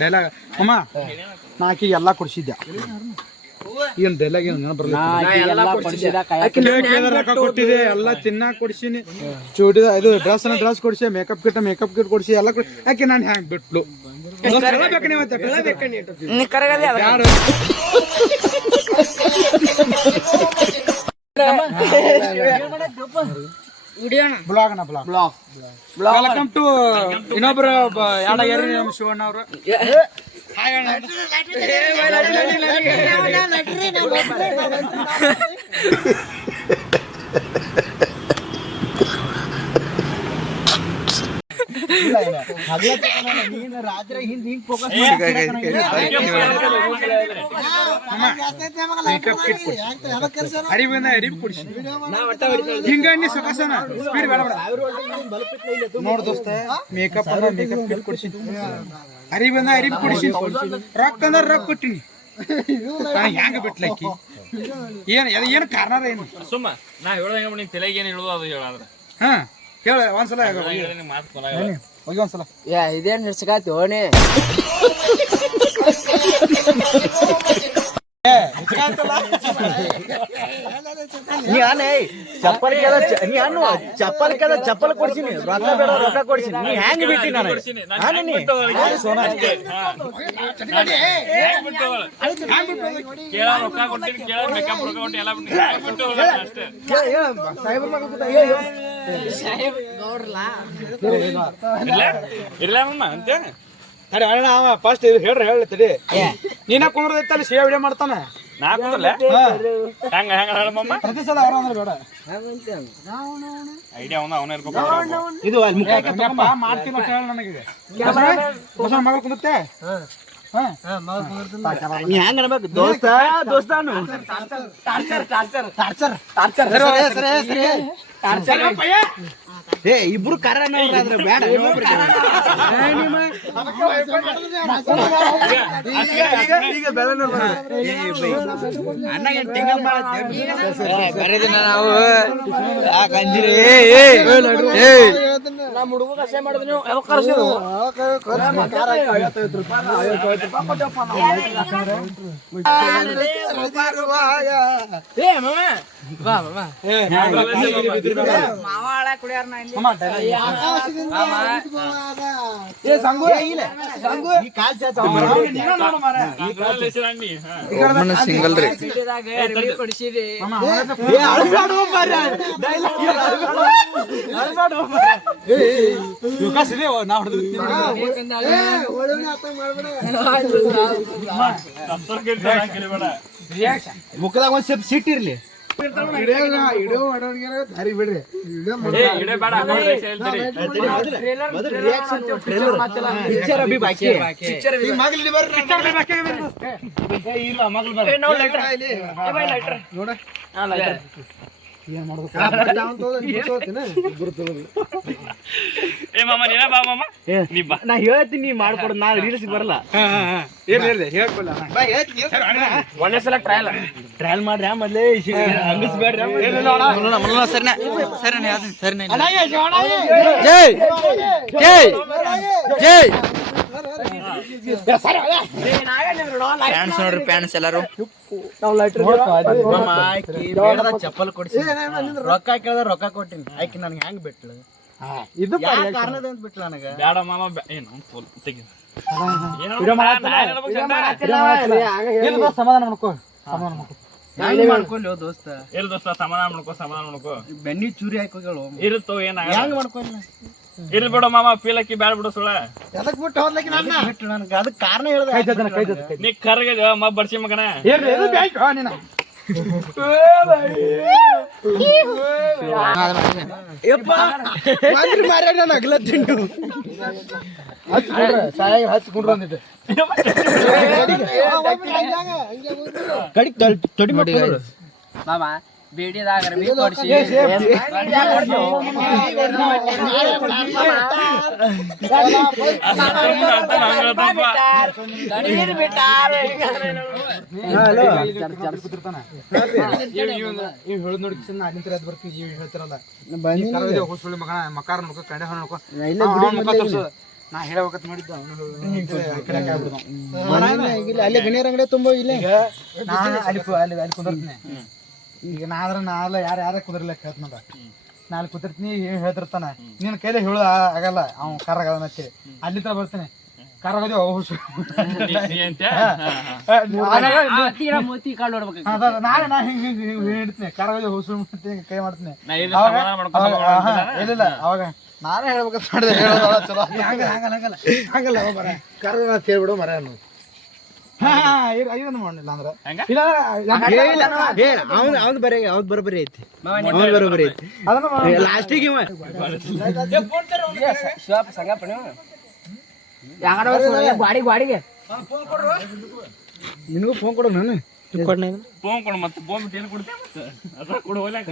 dialogue ಅಮ್ಮ ನಾಕಿ ಎಲ್ಲಾ ಕೊಡ್ಸಿದ್ದೆ ಏನ್ ಡೈಲಾಗ್ ಏನು ರೊಕ್ಕ ಕೊಟ್ಟಿದೆ ಎಲ್ಲ ತಿನ್ನಾಕ ಕೊಡ್ಸಿನಿ ಚೂಡಿದ ಇದು ಡ್ರೆಸ್ ಕೊಡ್ಸಿ ಮೇಕಪ್ ಕಿಟ್ ಕೊಡ್ಸಿ ಎಲ್ಲ ಯಾಕೆ ನಾನು ಹ್ಯಾಂಗ್ ಬಿಟ್ಲು ವೆಲ್ಕಮ್ ಟು ಇನ್ನೊಬ್ರು ಯಾಡಗೇರಿ ನಮ್ಮ ಶಿವಣ್ಣ ಅವರು ರಾತ್ರಿ ಹಿಂಗ್ ಹಿಂಗ್ ಫೋಕಸ್ ನೋಡ್ ದೋಸ್ತ ಮೇಕಪ್ ಕಿಟ್ ಕೊಡ್ಸಿ ಅರಿವಿ ಕೊಡ್ಸಿ ರೊಕ್ಕ ಅಂದ್ರ ರೊಕ್ಕ ಕೊಟ್ಟಿನಿ ಹೆಂಗ ಬಿಟ್ಲಕ್ಕಿ ಏನ್ ಕಾರಣ ಏನು ಸುಮ್ಮ ನಾ ಹೇಳ್ದಂಗ ನಿನ್ ತಲೆಗೆ ಏನ್ ಹೇಳುದು ಅದು ಹೇಳಾದ್ರ ಹಾ ಹೇಳ ಒಂದ್ಸಲ ಹೋಗಿ ಒಂದ್ಸಲ ಇದೇನ್ ಹಿಡ್ಸಕಾತಿ ಓಣಿ ಚಪ್ಪಲ್ ಕೊಡ್ಸಿನಿ ರೊಕ್ಕ ಬೇಡ ರೊಕ್ಕ ಕೊಡ್ಸಿನಿ ನೀ ಹೆಂಗ್ ಬಿಟ್ಟಿ ತಡಿ ಅಣ್ಣ ಅವ ಫಸ್ಟ್ ಹೇಳ್ರಿ ತಡಿ ನೀನ ಕುಂದ್ರದೈತಲ್ಲ ಸೇವ್ ವಿಡಿಯೋ ಮಾಡ್ತಾನ ನಾ ಕುಂದ್ರಲ್ಲ ಹೆಂಗ ಹೇಳಮ್ಮ ಪ್ರತಿ ಸಲ ಅವ್ರ ಅಂದ್ರೆ ಬೇಡ ಐಡಿಯಾ ಅವನ ಇರ್ಬೇಕು ಇದು ಮಾಡ್ತೀನಿ ಹೇಳ ನನಗೆ ಮಗಳು ಕುಂದುತ್ತೆ ನೀ ಹೆಂಗ ಅನ್ಬೇಕು ದೋಸ್ತ ದೋಸ್ತಾನು ಇಬ್ರು ಕರ ನೋಡ್ರ ಬೇಡ ನಾವು ನಮ್ಮ ಹುಡುಗ ಕಷೆ ಮಾಡಿದ್ ನೀವು ಯಾವಾಗ ಕರ್ಸಿದ್ರು ಸಿಂಗಲ್ ರೀ ಮುಖದಾಗ ಒಂದ್ ಸ್ವಲ್ಪ ಸಿಟ್ ಇರ್ಲಿ ಬಿಡ್ರಿ ನಾ ಹೇಳ್ತೀನಿ ನೀ ಮಾಡ್ಕೊಡ ನಾ ರೀಲ್ಸ್ ಬರಲ್ಲ ಒಂದೇ ಸಲ ಟ್ರಯಲ್ ಮಾಡ್ರಿ ಮೊದ್ಲೇ ಹಂಗಿಸ್ಬೇಡ್ರಿ ನೋಡ್ರಿ ಪ್ಯಾನ್ಸ್ ಎಲ್ಲಾರು ಚಪ್ಪಲ್ ಕೊಡ್ಸಿ ರೊಕ್ಕ ಕೇಳಿದ್ರೆ ರೊಕ್ಕ ಕೊಟ್ಟಿನಿ ಆಯ್ಕೆ ನನ್ಗೆ ಹೆಂಗ್ ಬಿಟ್ಲ ಇದು ಕಾರಣದ ಅಂತ ಬಿಟ್ಲ ನನಗ ಬೇಡ ಮಾಮ ಸಮಾಧಾನ ಮಾಡ್ಕೋ ಮಾಡ್ಕೊಳ್ಳಿ ದೋಸ್ತ ಎಲ್ ದೋಸ್ತ ಸಮಾಧಾನ ಮಾಡ್ಕೋ ಬೆನ್ನಿ ಚೂರಿ ಹಾಕೋಗಳು ಇರುತ್ತೋ ಏನ ಹೆಂಗ್ ಮಾಡ್ಕೊಳ್ಳಿ ಇರ್ಲಿ ಬಿಡು ಮಾಮ ಪೀಲಕ್ಕಿ ಬ್ಯಾಡ ಬಿಡು ಸುಳ ಎದಕ್ ಬಿಟ್ಟು ಹೋದ್ಲಕ್ಕೆ ಬಿಟ್ಟು ನನಗೆ ಅದಕ್ಕೆ ಕಾರಣ ಹೇಳ್ದೆ ನೀ ಕರ್ಗ ಬರ್ಸಿ ಮಗನ ಅಗಲ ತಿಂಡು ಹಚ್ಕೊಂಡ್ರು ಅಂದಿದ್ದೆ ತೊಡಿ ಮಾಡಿ ಮಾಮ ಬೇಡಿದಾಗ ಕೊಡ್ಸಿ ಹೇಳುದ್ ನೋಡಿ ಬರ್ತೀವಿ ಹೇಳ್ತಿರಲ್ಲ ಮಕಾರ ನೋಡ್ಕೊ ಕಂಡೆ ನೋಡ್ಕೊ ನಾ ಹೇಳ್ಬೇಕಂತ ಮಾಡಿದ್ದ ಅಲ್ಲೇ ಗಣ್ಯರ ಅಂಗಡಿ ತುಂಬ ಇಲ್ಲ ನಾನು ಅಲ್ಲಿ ಕುದಿರ್ತೀನಿ ಈಗ ನಾಲ್ಲ ಯಾರ ಕುದಿರ್ಲಿಕ್ಕೆ ಹೇಳ್ತಾನದ ನಾ ಅಲ್ಲಿ ಕುದಿರ್ತೀನಿ ಹೇಳ್ತಿರ್ತಾನ ನಿನ್ನ ಕೈಲೇ ಹೇಳು ಆಗಲ್ಲ ಅವ್ನು ಕರ್ರಾಗದ ಅಂತೇಳಿ ಅಲ್ಲಿ ತರ ಬರ್ತೀನಿ ಕರ್ರಾಗದಿ ನಾ ಹಿಂಗೆ ಹಿಡ್ತೀನಿ ಕರ್ರಾಗದಿ ಹೊಸು ಕೈ ಮಾಡ್ತೀನಿ ಇಲ್ಲ ಅವಾಗ ನಾನೇ ಹೇಳ್ಬೇಕಂತ ಮಾಡಿದೆ ಹೇಳೋದ ಚಲೋ ಹಂಗಲ್ಲ ಬರ ಕರ್ರ ಕೇಳ್ಬಿಡು ಮರ ಅನ್ನು ಇದನ್ನು ಮಾಡಿಲ್ಲ ಅಂದ್ರೆ ಅವ್ನು ಬರೀ ಅವ್ದು ಬರೋಬ್ಬರಿ ಐತಿ ಬರೋಬ್ಬರಿ ಐತಿ ಲಾಸ್ಟಿಗೆ ಗಾಡಿಗೆ ನಿನಗೂ ಫೋನ್ ಕೊಡು ನಾನು ಫೋನ್ ಕೊಡು ಮತ್ತೆ ಫೋನ್ ಬಿಟ್ಟು ಏನು ಕೊಡ್ತೇವೆ ಮತ್ತೆ ಅದ್ರ ಕೊಡು ಹೋಗ್ಲಾಕ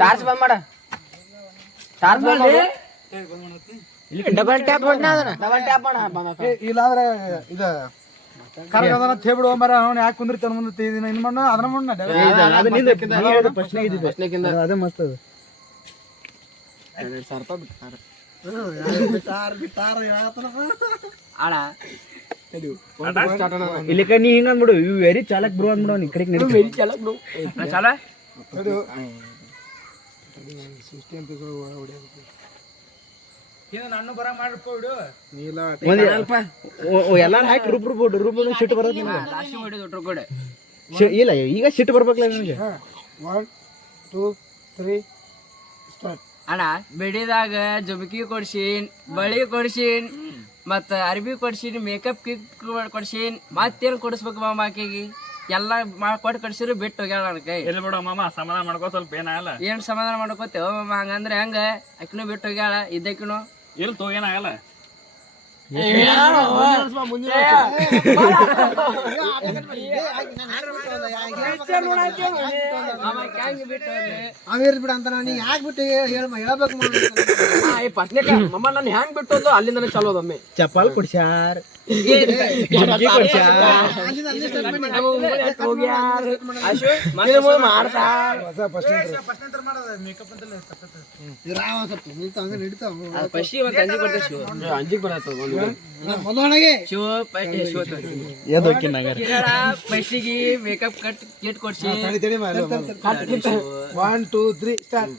ಟಾರ್ಚ್ ಬಂದ್ ಮಾಡ ಟಾರ್ಚ್ ಬಂದ್ ಡಬಲ್ ಟ್ಯಾಪ್ ಡಬಲ್ ಟ್ಯಾಪ್ ಮಾಡ ಇಲ್ಲಾಂದ್ರೆ ಇದು ಕರ್ಗದನ ತೇಬಿಡುವ ಮರ ಅವ್ನು ಯಾಕೆ ಕುಂದಿರ್ತಾನ ಮುಂದೆ ಇನ್ ಮಣ್ಣು ಅದನ್ನ ಮಣ್ಣು ಪ್ರಶ್ನೆ ಅದೇ ಮಸ್ತ್ ಅದು ಇಲ್ಲಿಕ ನೀ ಹಿಂಗ ಅಂದ್ಬಿಡು ಇವ್ ವೆರಿ ಚಾಲಕ್ ಬ್ರೋ ಅಂದ್ಬಿಡು ಈ ಕಡೆ ವೆರಿ ಚಾಲಕ್ ಬ್ರೋ ಚಾಲ ನಾನು ಬರ ಮಾಡ್ಕೊಡು ಎಲ್ಲಾರು ಹಾಕಿ ರೂಪ ಸಿಟ್ಟು ಬರೋದು ಇಲ್ಲ ಈಗ ಸಿಟ್ಟು ಬರ್ಬೇಕಲ್ಲ ನಿಮಗೆ 1 2 3 ಸ್ಟಾರ್ಟ್ ಅಣ್ಣ ಬಿಡಿದಾಗ ಜುಬಕಿ ಕೊಡ್ಸೀನ್ ಬಳಿ ಕೊಡ್ಸೀನ್ ಮತ್ತ ಅರ್ಬಿ ಕೊಡ್ಸೀನ್ ಮೇಕಪ್ ಕಿಟ್ ಕೊಡ್ಸೀನ್ ಮತ್ತೇನ್ ಕೊಡಿಸ್ಬೇಕು ಮಾಮ ಆಕೆಗೆ ಎಲ್ಲ ಕೊಟ್ಟು ಕಡ್ಸಿರು ಬಿಟ್ಟು ಹೋಗ್ಯಾಳ ನನ್ನ ಕೈ ಎಲ್ಲಿ ಬಿಡು ಮಾಮ ಸಮಾಧಾನ ಮಾಡ್ಕೋ ಸ್ವಲ್ಪ ಏನಾಗಲ್ಲ ಏನ್ ಸಮಾಧಾನ ಮಾಡ್ಕೋತೇವ ಮಾಮ ಹಂಗಂದ್ರೆ ಹೆಂಗ ಆಕಿನೂ ಬಿಟ್ಟು ಹೋಗ್ಯಾಳ ಇದ್ದಕಿನೂ ಇಲ್ಲಿ ತೋಗೇನಾಗಲ್ಲ ಅವೇರ್ ಬಿಡ ಅಂತ ನಾನು ಯಾಕೆ ಬಿಟ್ಟು ಹೇಳ್ಬೇಕು ಮಮ್ಮ ನಾನು ಹೆಂಗ್ ಬಿಟ್ಟು ಅಲ್ಲಿಂದ ಚಲೋ ಒಮ್ಮೆ ಚಪ್ಪಲ್ ಕೊಡ್ಸ್ಯಾರ ಫಸ್ಟಿಗೆ ಮೇಕಪ್ ಕಿಟ್ ಕೊಡ್ಸಿ 1 2 3 ಸ್ಟಾರ್ಟ್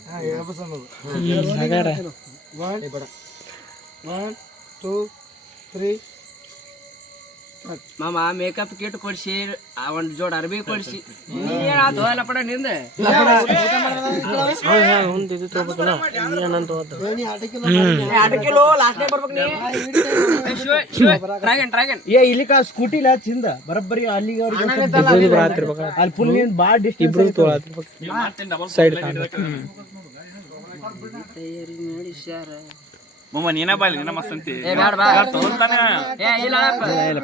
1 2 3 ಮಾಮ ಮೇಕಪ್ ಕಿಟ್ ಕೊಡ್ಸಿ ಒಂದ್ ಜೋಡ್ ಅರ್ಬಿ ಕೊಡ್ಸಿ ನೀನ್ ಪಡ ನಿಂದ ಇಲ್ಲಿಕ ಸ್ಕೂಟಿ ಚಿಂದ ಬರಬ್ಬರಿ ಅಲ್ಲಿಗೆ ಅಲ್ಲಿ ಫುಲ್ ಬಾಳ ಡಿಸ್ಟೆನ್ಸ್ ಸೈಡ್ ಮಮ್ಮ ನೀನ ಬಾಲಿ ನೀನ ಮಸ್ತ್ ಅಂತಿ ತಗೊಂತಾನೆ ಇಲ್ಲ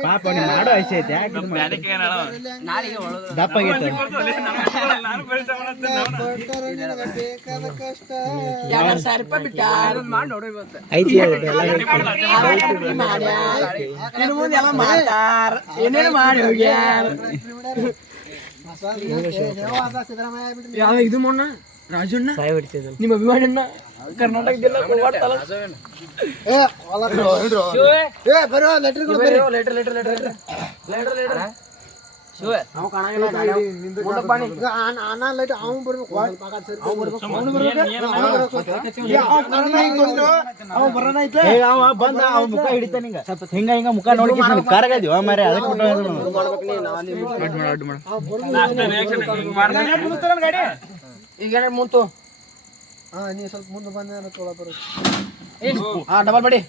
ಪಾಪ ನೀ ಮಾಡೋ ಐಸೆ ಐತೆ ಯಾಕೆ ಬ್ಯಾನಿಕೆ ಏನಾಳ ದಪ್ಪ ಆಗೈತೆ ನಾನು ಬೆಳ್ತಾ ಮಾಡಿ ನೋಡ್ರಿ ಇವತ್ತು ಐತಿ ಏನೇನು ಮಾಡಿ ಹೋಗ್ಯಾರ ಇದು ಮೊನ್ನ ರಾಜಣ್ಣ ನಿಮ್ಮ ಅಭಿಮಾನಿಯನ್ನ ಕರ್ನಾಟಕದೆಲ್ಲ ಬಂದ ಮುಖ ಹಿಡಿತಾನ ಹಿಂಗ ಹಿಂಗ ಮುಖ ನೋಡಿ ಕರಗದಿವ ಮರ ಈಗ ಮುಂತು ನೀ ಸ್ವಲ್ಪ ಮುಂದೆ ಬಂದ ಡಬಲ್ ಬಡಿ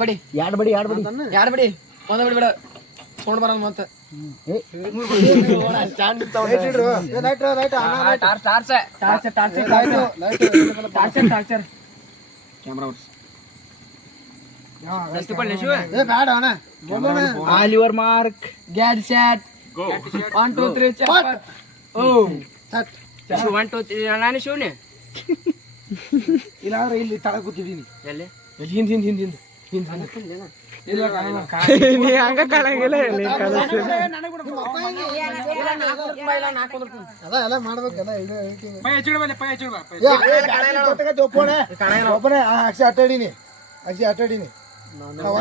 ಬಡಿ ಎರಡು ಬಡಿ ಯಾರು ಬಡಿ ಒಂದ ಬಡಿ ಬಿಡ ತೊಗೊಂಡ್ ಬರೋದು ಮತ್ತೆ ಆಲಿವರ್ ಮಾರ್ಕ್ ಗ್ಯಾಡ್ ಸ್ಯಾಟ್ 1 2 3 ಚಾಪ್ ಓ 1 2 3 ನಾನು ಶಿವನೇ ಇಲ್ಲಾಂದ್ರೆ ಇಲ್ಲಿ ತಳ ಕೂತಿದ್ದೀನಿ ಎಲ್ಲಿ ಹಿಂದ್ ನೀ ಹಂಗ ಕಾಣಂಗಿಲ್ಲ ಎಲ್ಲ ಮಾಡ್ಬೇಕಲ್ಲ ಒಬ್ಬನೇ ಅಕ್ಷಿ ಆಟಾಡೀನಿ ನಾವು